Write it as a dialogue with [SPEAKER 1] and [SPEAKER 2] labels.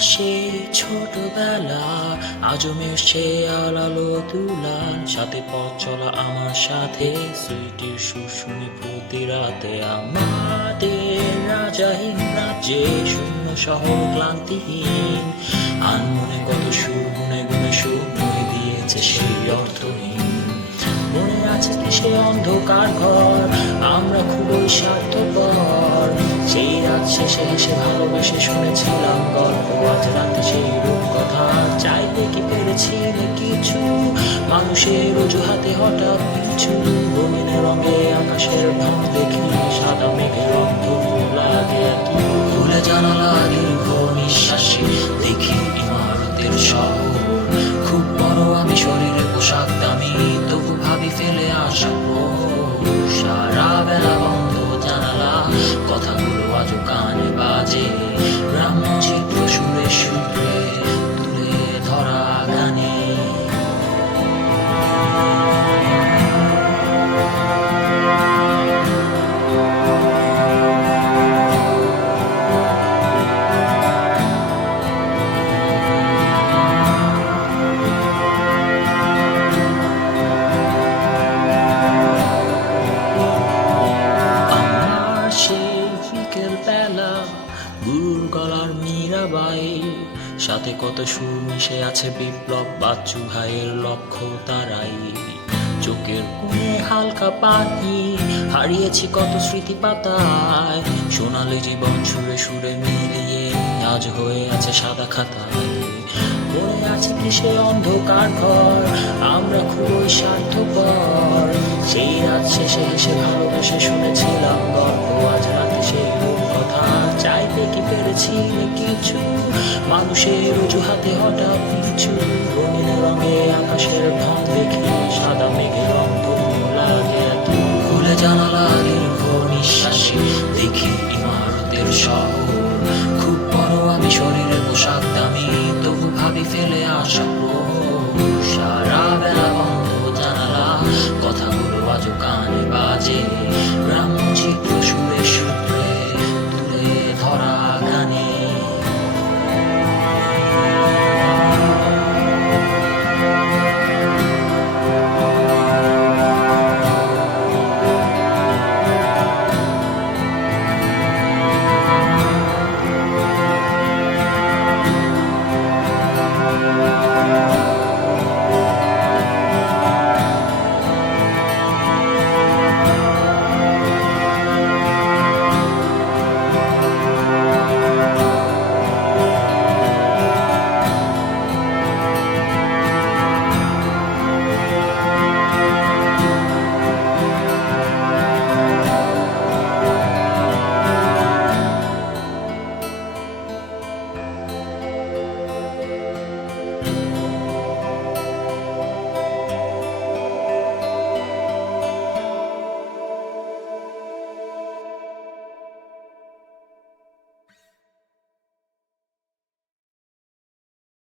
[SPEAKER 1] সে ছোটবেলা, আজও মেশে আলালো তুলার সাথে পথ চলা আমার সাথে সুইটির সুশুনি প্রতি রাতে। আমাদের রাজাহীন রাজ্যে শূন্য শহর ক্লান্তিহীন। আনমনে কত সুর, গুনে গুনে সুর দিয়েছে সেই অর্থহীন। মনে আছে সে অন্ধকার ঘর, আমরা খুবই স্বার্থপর। সেই রাত শেষে এসে ভালোবেসে শুনেছিলাম গল্প, আজ রাতে সেই রূপ কথা চাইতে কি পেরেছিলে কিছু? মানুষের অজুহাতে হঠাৎ পিছু। রঙিনে রঙে আকাশের ঢং দেখি, সাদা মেঘের অর্ধ লাগে খুলে জানালা দীর্ঘ নিঃশ্বাসে দেখি ইমারতের শহর। খুব বড় আমি শরীরে পোশাক দামি, তবু ভাবি ফেলে আসা সারা বেলা বেলা গুরুর গলার মীরাবাই সাথে কত সুর মিশে আছে বিপ্লব বাচ্চু ভাইয়ের লক্ষ্য তারাই। চোখের কোণে হালকা পানি হারিয়েছি কত স্মৃতি পাতায়, সোনালি জীবন সুরে সুরে মিলিয়ে আজ হয়ে আছে সাদা খাতায়। পড়ে আছে কি সে অন্ধকার ঘর, আমরা খুবই স্বার্থপর, সেই রাত শেষে এসে ভালোবেসে শুনেছিলাম গল্প আজ সেই কথা চাইতে কি পেরেছি কিছু? মানুষের অজুহাতে হঠাৎ কিছু রঙিন রঙে আকাশের ঢং দেখি সাদা মেঘে রং লাগে খুলে জানালা দীর্ঘ নিঃশ্বাসে দেখি ইমারতের শহর। খুব বড় আমি শরীরে পোশাক দামি, তবু ভাবি ফেলে আসা সারা বেলা বন্ধ জানালা, কথাগুলো আজও কানে বাজে।